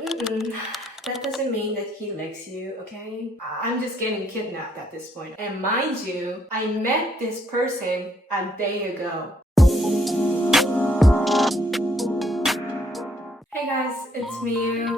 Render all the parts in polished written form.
That doesn't mean that he likes you, okay? I'm just getting kidnapped at this point. And mind you, I met this person a day ago. Hey guys, it's me.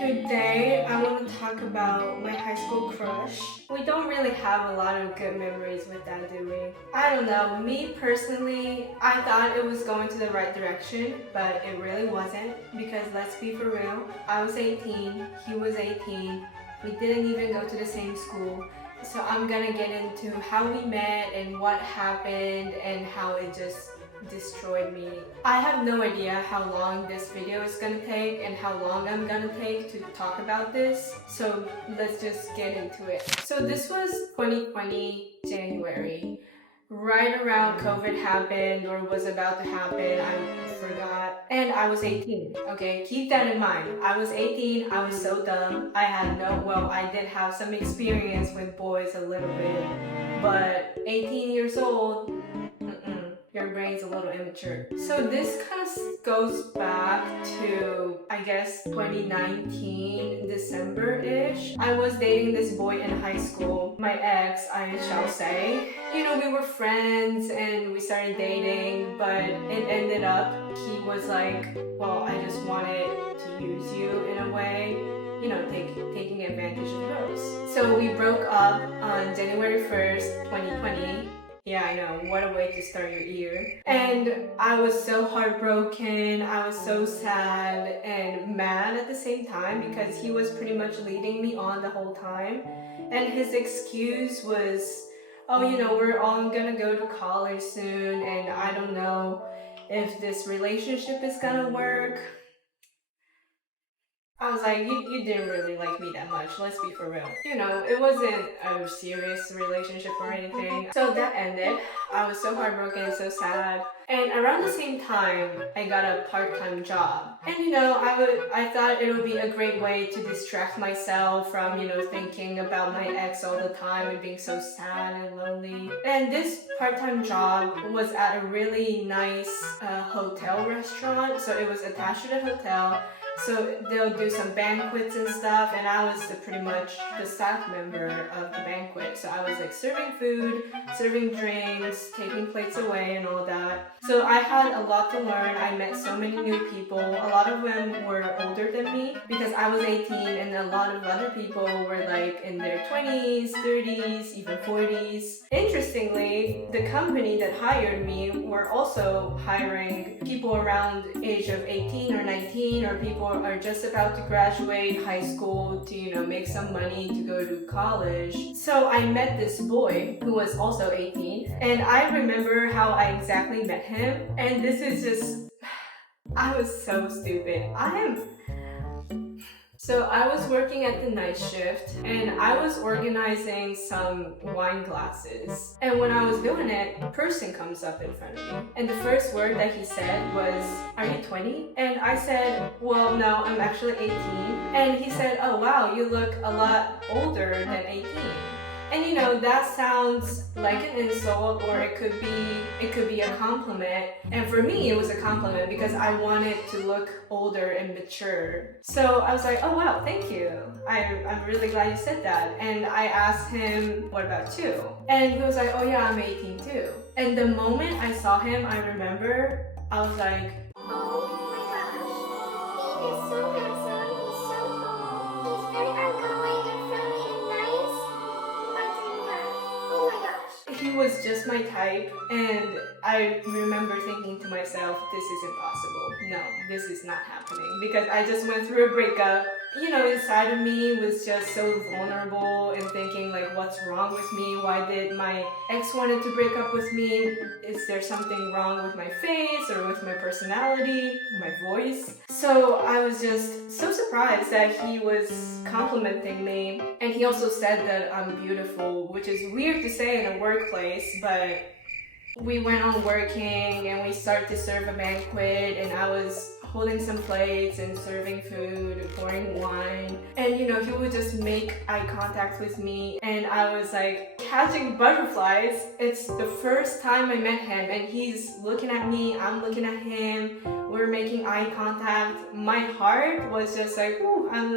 Today, I want to talk about my high school crush. We don't really have a lot of good memories with that, do we? I don't know, me personally, I thought it was going to the right direction, but it really wasn't, because let's be for real, I was 18, he was 18, we didn't even go to the same school. So I'm gonna get into how we met and what happened and how it just destroyed me. I have no idea how long this video is gonna take and how long I'm gonna take to talk about this, so let's just get into it. So this was 2020 January, right around COVID happened or was about to happen, I forgot, and I was 18, okay? Keep that in mind. I was 18, I was so dumb. I did have some experience with boys a little bit, but 18 years old, your brain's a little immature. So this kind of goes back to, I guess, 2019, December-ish. I was dating this boy in high school, my ex, I shall say. You know, we were friends and we started dating, but it ended up, he was like, well, I just wanted to use you in a way, you know, taking advantage of girls. So we broke up on January 1st, 2020. Yeah, I know, what a way to start your year. And I was so heartbroken, I was so sad and mad at the same time because he was pretty much leading me on the whole time. And his excuse was, oh, you know, we're all gonna go to college soon and I don't know if this relationship is gonna work. I was like, you didn't really like me that much, let's be for real. You know, it wasn't a serious relationship or anything. So that ended. I was so heartbroken, so sad. And around the same time, I got a part-time job. And you know, I thought it would be a great way to distract myself from, you know, thinking about my ex all the time and being so sad and lonely. And this part-time job was at a really nice hotel restaurant. So it was attached to the hotel. So they'll do some banquets and stuff, and I was pretty much the staff member of the banquet. So I was like serving food, serving drinks, taking plates away and all that. So I had a lot to learn. I met so many new people. A lot of them were older than me because I was 18 and a lot of other people were like in their 20s, 30s, even 40s. Interestingly, the company that hired me were also hiring people around the age of 18 or 19 or people are just about to graduate high school to, you know, make some money to go to college. So I met this boy who was also 18 and I remember how I exactly met him, and this is just, I was so stupid. So I was working at the night shift and I was organizing some wine glasses. And when I was doing it, a person comes up in front of me. And the first word that he said was, "Are you 20?" And I said, "Well, no, I'm actually 18. And he said, "Oh wow, you look a lot older than 18. And you know, that sounds like an insult or it could be a compliment. And for me, it was a compliment because I wanted to look older and mature. So I was like, oh wow, thank you. I'm really glad you said that. And I asked him, what about you? And he was like, oh yeah, I'm 18 too. And the moment I saw him, I remember, I was like, oh my gosh, he is so handsome, he's so tall, he's very outgoing and friendly and nice. Oh my gosh. He was just my type, and I remember thinking to myself, this is impossible. No, this is not happening. Because I just went through a breakup. You know, inside of me was just so vulnerable and thinking like, what's wrong with me? Why did my ex wanted to break up with me? Is there something wrong with my face or with my personality, my voice? So I was just so surprised that he was complimenting me. And he also said that I'm beautiful, which is weird to say in a workplace, but we went on working and we started to serve a banquet and I was holding some plates and serving food, pouring wine. And you know, he would just make eye contact with me and I was like, catching butterflies. It's the first time I met him and he's looking at me, I'm looking at him, we're making eye contact. My heart was just like, ooh, I'm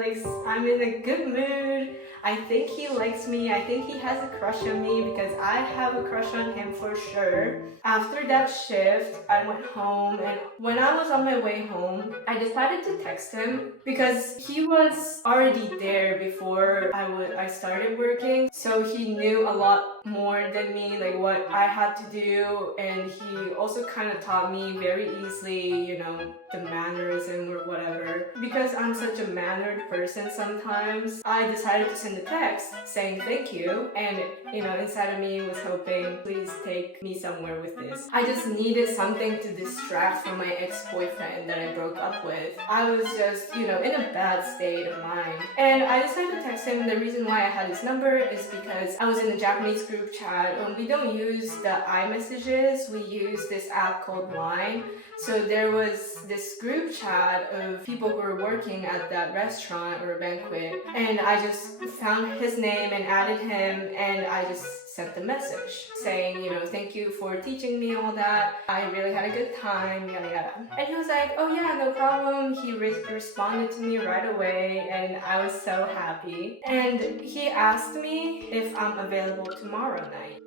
in a good mood. I think he likes me. I think he has a crush on me because I have a crush on him for sure. After that shift, I went home, and when I was on my way home, I decided to text him because he was already there before I started working. So he knew a lot more than me, like what I had to do, and he also kind of taught me very easily, you know, the mannerism or whatever. Because I'm such a mannered person sometimes, I decided to send a text saying thank you, and you know, inside of me was hoping, please take me somewhere with this. I just needed something to distract from my ex-boyfriend that I broke up with. I was just, you know, in a bad state of mind. And I decided to text him. The reason why I had his number is because I was in a Japanese group chat. We don't use the iMessages, we use this app called Line. So there was this group chat of people who were working at that restaurant or banquet, and I just found his name and added him, and I just sent the message saying, you know, thank you for teaching me all that. I really had a good time, yada yada. And he was like, oh yeah, no problem. He responded to me right away, and I was so happy. And he asked me if I'm available tomorrow night.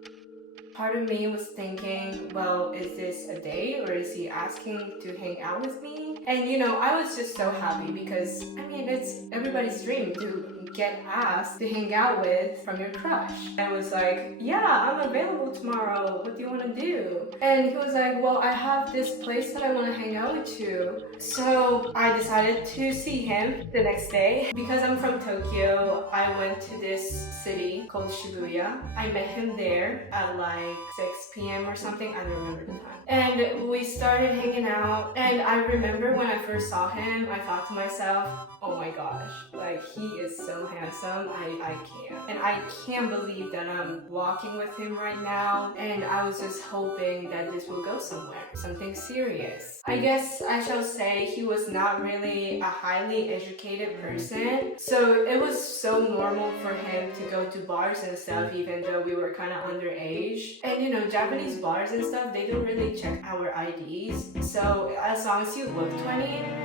Part of me was thinking, well, is this a date or is he asking to hang out with me? And you know, I was just so happy because, I mean, it's everybody's dream to get asked to hang out with from your crush. I was like, yeah, I'm available tomorrow. What do you want to do? And he was like, well, I have this place that I want to hang out with you. So I decided to see him the next day. Because I'm from Tokyo, I went to this city called Shibuya. I met him there at like 6 p.m. or something, I don't remember the time. And we started hanging out, and I remember when I first saw him, I thought to myself, oh my gosh, like he is so handsome, I can't. And I can't believe that I'm walking with him right now, and I was just hoping that this will go somewhere, something serious. I guess I shall say he was not really a highly educated person, so it was so normal for him to go to bars and stuff even though we were kind of underage. And you know, Japanese bars and stuff, they don't really check our IDs. So as long as you look 20,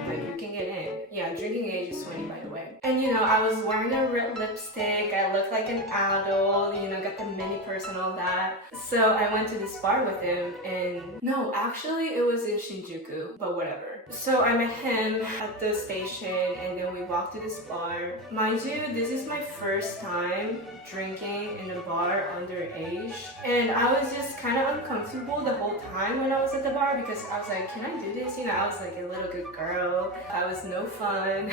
like you can get in. Yeah, drinking age is 20 by the way. And you know, I was wearing a red lipstick, I looked like an adult, you know, got the mini purse and all that. So I went to this bar with him, and no, actually it was in Shinjuku, but whatever. So I met him at the station, and then we walked to this bar. Mind you, this is my first time drinking in a bar underage, and I was just kind of uncomfortable the whole time when I was at the bar because I was like, can I do this? You know, I was like a little good girl. I was no fun.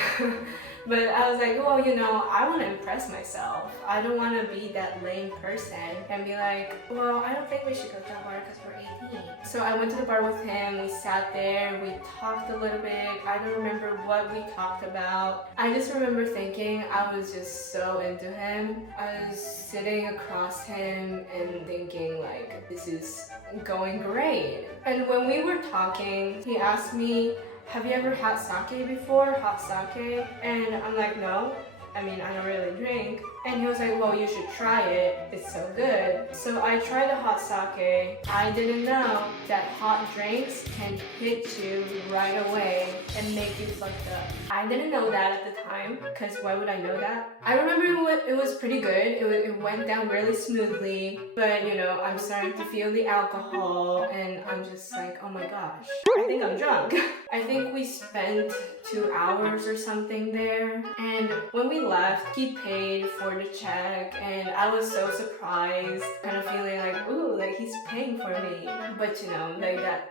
But I was like, well, you know, I want to impress myself. I don't want to be that lame person and be like, well, I don't think we should go to the bar because we're 18. So I went to the bar with him, we sat there, we talked a little bit. I don't remember what we talked about. I just remember thinking I was just so into him. I was sitting across him and thinking like, this is going great. And when we were talking, he asked me, have you ever had sake before? Hot sake? And I'm like, no. I mean, I don't really drink. And he was like, well, you should try it. It's so good. So I tried the hot sake. I didn't know that hot drinks can hit you right away and make you fucked up. I didn't know that at the time, because why would I know that? I remember it was pretty good. It went down really smoothly. But, you know, I'm starting to feel the alcohol, and I'm just like, oh my gosh, I think I'm drunk. I think we spent 2 hours or something there. And when we left, he paid for the check, and I was so surprised, kind of feeling like, ooh, like he's paying for me. But you know, like that,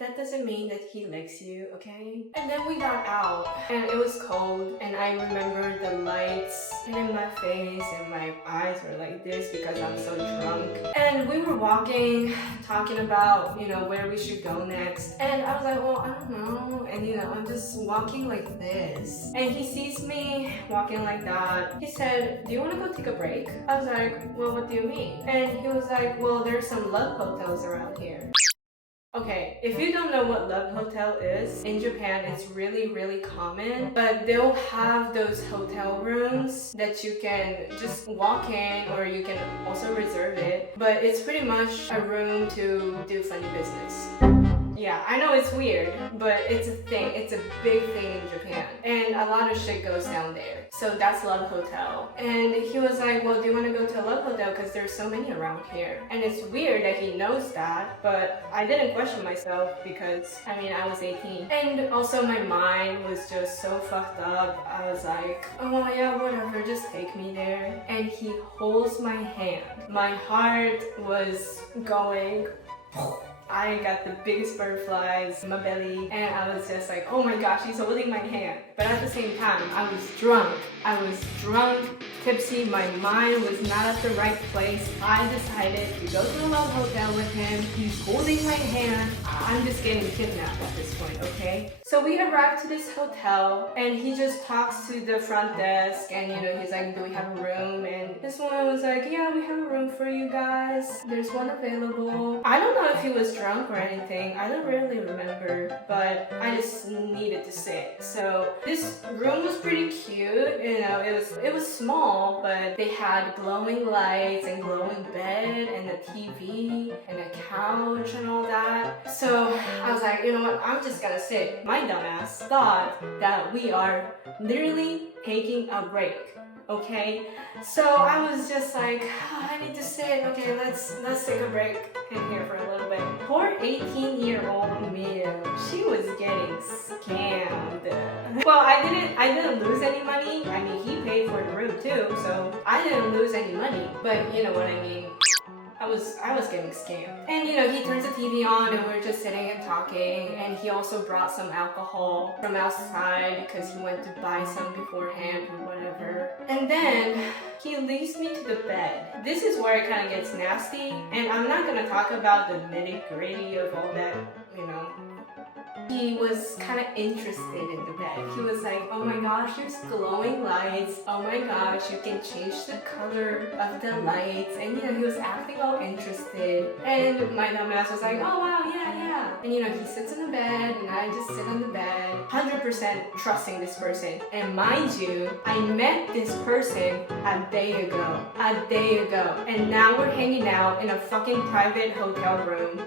that doesn't mean that he likes you, okay? And then we got out, and it was cold, and I remember the lights hitting my face, and my eyes were like this because I'm so drunk. And we were walking, talking about, you know, where we should go next. And I was like, well, I don't know. And you know, I'm just walking like this. And he sees me walking like that. He said, do you want to go take a break? I was like, well, what do you mean? And he was like, well, there's some love hotels around here. Okay, if you don't know what love hotel is, in Japan it's really common, but they'll have those hotel rooms that you can just walk in or you can also reserve it, but it's pretty much a room to do funny business. Yeah, I know it's weird, but it's a thing. It's a big thing in Japan. And a lot of shit goes down there. So that's Love Hotel. And he was like, well, do you want to go to a Love Hotel? Because there's so many around here. And it's weird that he knows that, but I didn't question myself because, I mean, I was 18. And also my mind was just so fucked up. I was like, oh yeah, whatever, just take me there. And he holds my hand. My heart was going... I got the biggest butterflies in my belly, and I was just like, oh my gosh, he's holding my hand. But at the same time, I was drunk. I was drunk, tipsy, my mind was not at the right place. I decided to go to a love hotel with him. He's holding my hand. I'm just getting kidnapped at this point, okay? So we arrived to this hotel, and he just talks to the front desk, and you know, he's like, do we have a room? And this one was like, yeah, we have a room for you guys. There's one available. I don't know if he was drunk or anything. I don't really remember, but I just needed to sit. So this room was pretty cute. You know, it was small, but they had glowing lights and glowing bed and a TV and a couch and all that. So I was like, you know what? I'm just gonna sit. My dumbass thought that we are literally taking a break. Okay, so I was just like, oh, I need to sit. Okay, let's take a break in here for a little bit. Poor 18-year-old Mia, she was getting scammed. Well, I didn't lose any money. I mean, he paid for the room too, so I didn't lose any money. But you know what I mean. I was getting scammed. And you know, he turns the TV on and we're just sitting and talking, and he also brought some alcohol from outside because he went to buy some beforehand or whatever. And then he leads me to the bed. This is where it kind of gets nasty, and I'm not gonna talk about the nitty-gritty of all that, you know. He was kind of interested in the bed. He was like, oh my gosh, there's glowing lights. Oh my gosh, you can change the color of the lights. And you know, he was acting all interested. And my dumbass was like, oh wow, yeah. And you know, he sits in the bed and I just sit on the bed. 100% trusting this person. And mind you, I met this person a day ago. And now we're hanging out in a fucking private hotel room.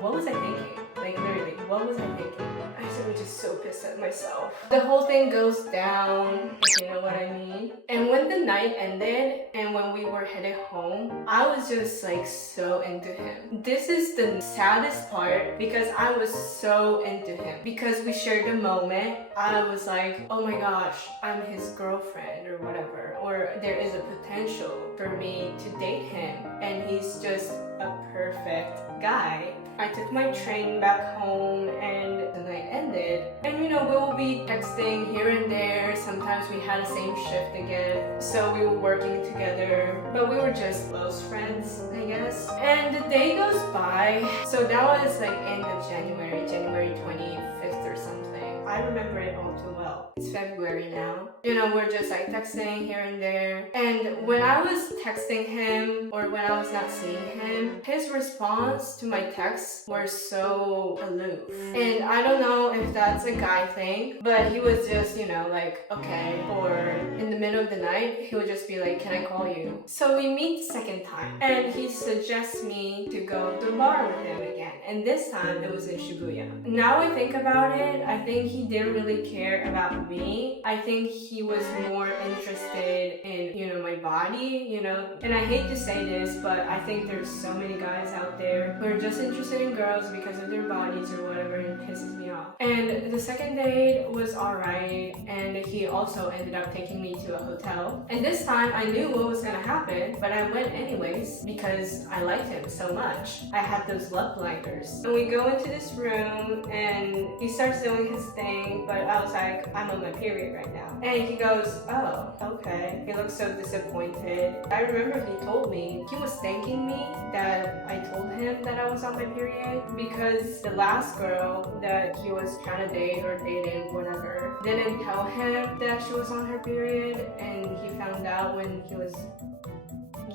What was I thinking? Like literally, what was I thinking? I was just so pissed at myself. The whole thing goes down, if you know what I mean. And when the night ended and when we were headed home, I was just like so into him. This is the saddest part because I was so into him. Because we shared the moment, I was like, oh my gosh, I'm his girlfriend or whatever. Or there is a potential for me to date him. And he's just a perfect guy. I took my train back home and the night ended. And you know, we'll be texting here and there. Sometimes we had the same shift again. So we were working together, but we were just close friends, I guess. And the day goes by. So that was like end of January 25th or something. I remember it all too well. It's February now. You know, we're just like texting here and there. And when I was texting him or when I was not seeing him, his response to my texts were so aloof. And I don't know if that's a guy thing, but he was just, you know, like, okay. Or in the middle of the night, he would just be like, can I call you? So we meet the second time. And he suggests me to go to the bar with him again. And this time it was in Shibuya. Now I think about it, I think he didn't really care about me. I think he was more interested in, you know, my body, you know. And I hate to say this, but I think there's so many guys out there who are just interested in girls because of their bodies or whatever, and it pisses me off. And the second date was alright, and he also ended up taking me to a hotel. And this time I knew what was gonna happen, but I went anyways because I liked him so much. I had those love blinders. And we go into this room and he starts doing his thing, but I was like, I'm on my period right now. And he goes, oh, okay. He looks so disappointed. I remember he told me, he was thanking me that I told him that I was on my period because the last girl that he was trying to date or dating, whatever, didn't tell him that she was on her period, and he found out when he was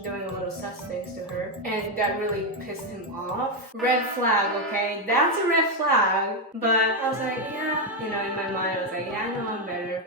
doing a little sus things to her, and that really pissed him off. Red flag, okay? That's a red flag. But I was like, yeah, you know, in my mind I was like, yeah, I know I'm better.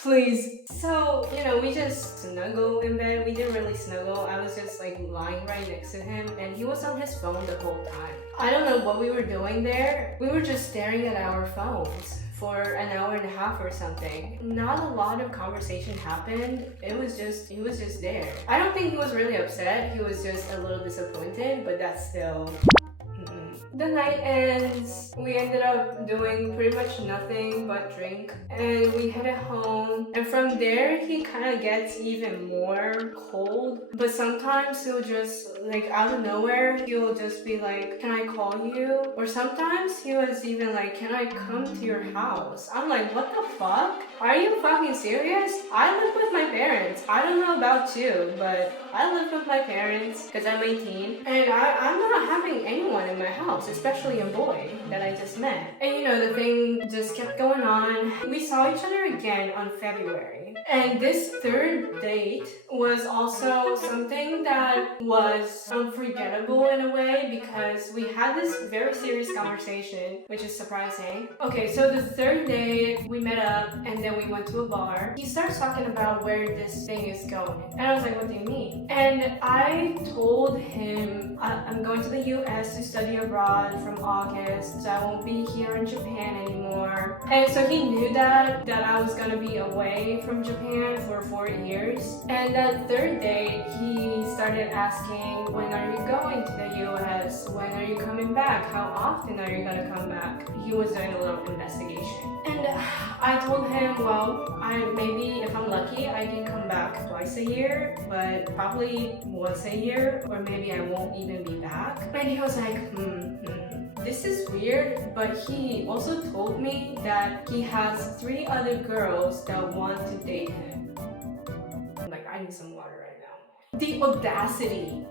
Please. So, you know, we just snuggle in bed. We didn't really snuggle. I was just like lying right next to him, and he was on his phone the whole time. I don't know what we were doing there. We were just staring at our phones for an hour and a half or something. Not a lot of conversation happened. He was just there. I don't think he was really upset. He was just a little disappointed, but that's still... The night ends. We ended up doing pretty much nothing but drink, and we headed home. And from there, he kind of gets even more cold. But sometimes he'll just, like, out of nowhere, he'll just be like, can I call you? Or sometimes he was even like, can I come to your house? I'm like, what the fuck? Are you fucking serious? I live with my parents. I don't know about you, but I live with my parents because I'm 18, and I'm not having anyone in my house, especially a boy that I just met. And you know, the thing just kept going on. We saw each other again on February. And this third date was also something that was unforgettable in a way, because we had this very serious conversation, which is surprising. Okay, so the third date, we met up and then we went to a bar. He starts talking about where this thing is going. And I was like, what do you mean? And I told him I'm going to the US to study abroad from August, so I won't be here in Japan anymore. And so he knew that I was gonna be away from Japan for 4 years. And that third date, he started asking, when are you going to the US? When are you coming back? How often are you gonna come back? He was doing a little investigation. And I told him, well, maybe if I'm lucky, I can come back twice a year, but probably once a year, or maybe I won't even be back. And he was like, this is weird, but he also told me that he has 3 other girls that want to date him. I'm like, I need some water right now. The audacity,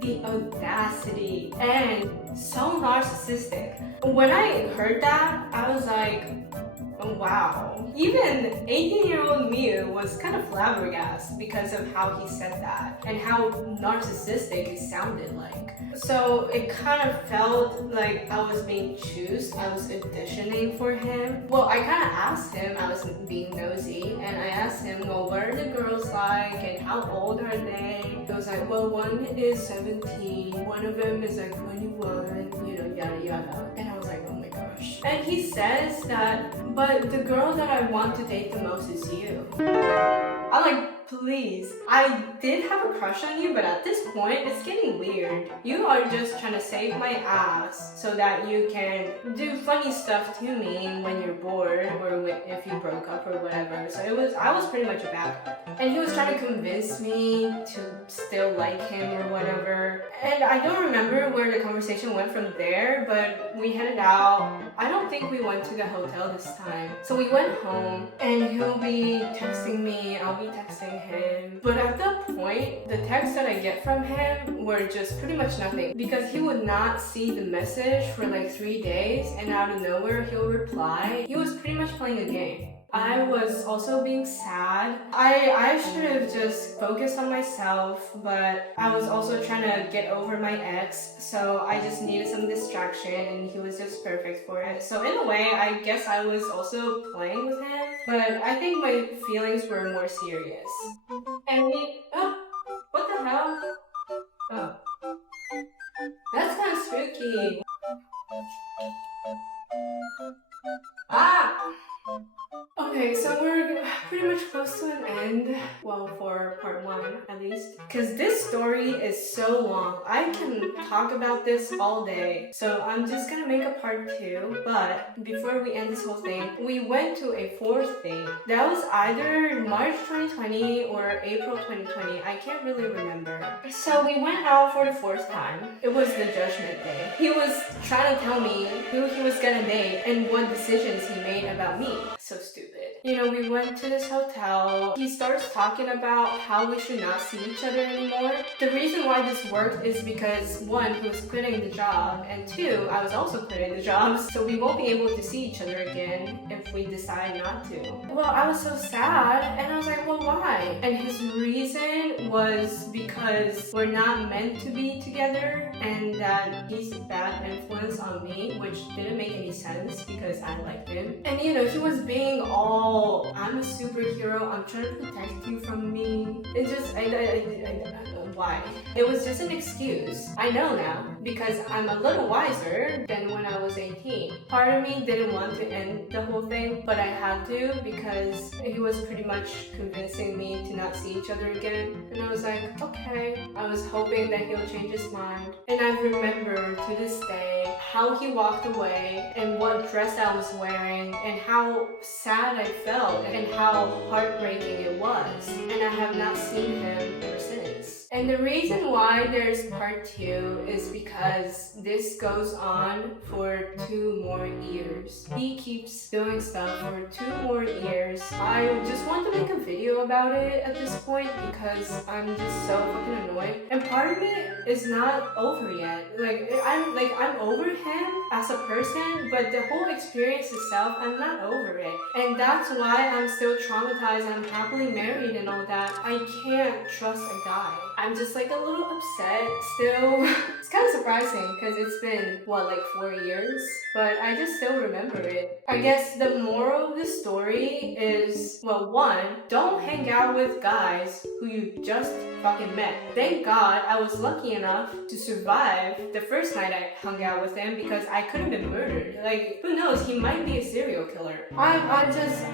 and so narcissistic. When I heard that, I was like, oh, wow. Even 18-year-old me was kind of flabbergasted because of how he said that and how narcissistic it sounded like. So it kind of felt like I was being chosen. I was auditioning for him. Well, I kind of asked him, I was being nosy, and I asked him, well, what are the girls like and how old are they? He was like, well, one is 17, one of them is like 21, you know, yada yada. And I was like, oh my gosh. And he says that, but the girl that I want to date the most is you. I'm like, please. I did have a crush on you, but at this point, it's getting weird. You are just trying to save my ass so that you can do funny stuff to me when you're bored or if you broke up or whatever. So I was pretty much a backup. And he was trying to convince me to still like him or whatever. And I don't remember where the conversation went from there, but we headed out. I don't think we went to the hotel this time. So we went home, and he'll be texting me, I'll be texting him. But at that point, the texts that I get from him were just pretty much nothing, because he would not see the message for like 3 days, and out of nowhere he'll reply. He was pretty much playing a game. I was also being sad. I should have just focused on myself, but I was also trying to get over my ex, so I just needed some distraction, and he was just perfect for it. So in a way, I guess I was also playing with him, but I think my feelings were more serious. And what the hell? Oh. That's kind of spooky. Ah! Okay, so we're pretty much close to an end. Well, for part 1 at least. Because this story is so long. I can talk about this all day. So I'm just gonna make a part 2. But before we end this whole thing, we went to a 4th date. That was either March 2020 or April 2020. I can't really remember. So we went out for the 4th time. It was the judgment day. He was trying to tell me who he was gonna date and what decisions he made about me. So stupid. We went to this hotel. He starts talking about how we should not see each other anymore. The reason why this worked is because 1, he was quitting the job, and 2, I was also quitting the job, so we won't be able to see each other again if we decide not to. Well, I was so sad, and I was like, well, why? And his reason was because we're not meant to be together, and that he's a bad influence on me, which didn't make any sense because I liked him. And he was being all, I'm a superhero, I'm trying to protect you from me. It just, why? It was just an excuse. I know now, because I'm a little wiser than when I was 18. Part of me didn't want to end the whole thing, but I had to because he was pretty much convincing me to not see each other again. And I was like, okay. I was hoping that he'll change his mind. And I remember to this day how he walked away and what dress I was wearing and how sad I felt and how heartbreaking it was. And I have not seen him ever since. And the reason why there's part 2 is because this goes on for 2 more years. He keeps doing stuff for 2 more years. I just want to make a video about it at this point because I'm just so fucking annoyed. And part of it is not over yet. I'm over him as a person, but the whole experience itself, I'm not over it. And that's why I'm still traumatized. I'm happily married and all that. I can't trust a guy. I'm just like a little upset still. It's kind of surprising because it's been, 4 years? But I just still remember it. I guess the moral of the story is, 1, don't hang out with guys who you just fucking met. Thank God I was lucky enough to survive the first night I hung out with him because I could have been murdered. Who knows, he might be a serial killer. I'm just...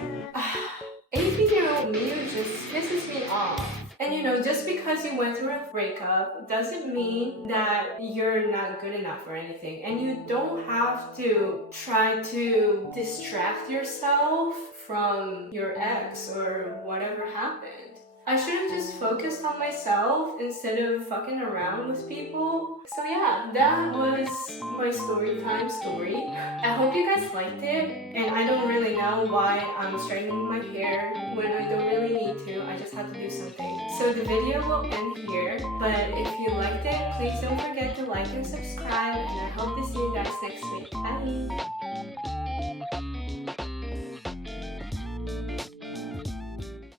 18-year-old me just pisses me off. And just because you went through a breakup doesn't mean that you're not good enough or anything. And you don't have to try to distract yourself from your ex or whatever happened. I should have just focused on myself instead of fucking around with people. So yeah, that was my story time story. I hope you guys liked it, and I don't really know why I'm straightening my hair when I don't really need to. I just have to do something. So the video will end here, but if you liked it, please don't forget to like and subscribe, and I hope to see you guys next week. Bye!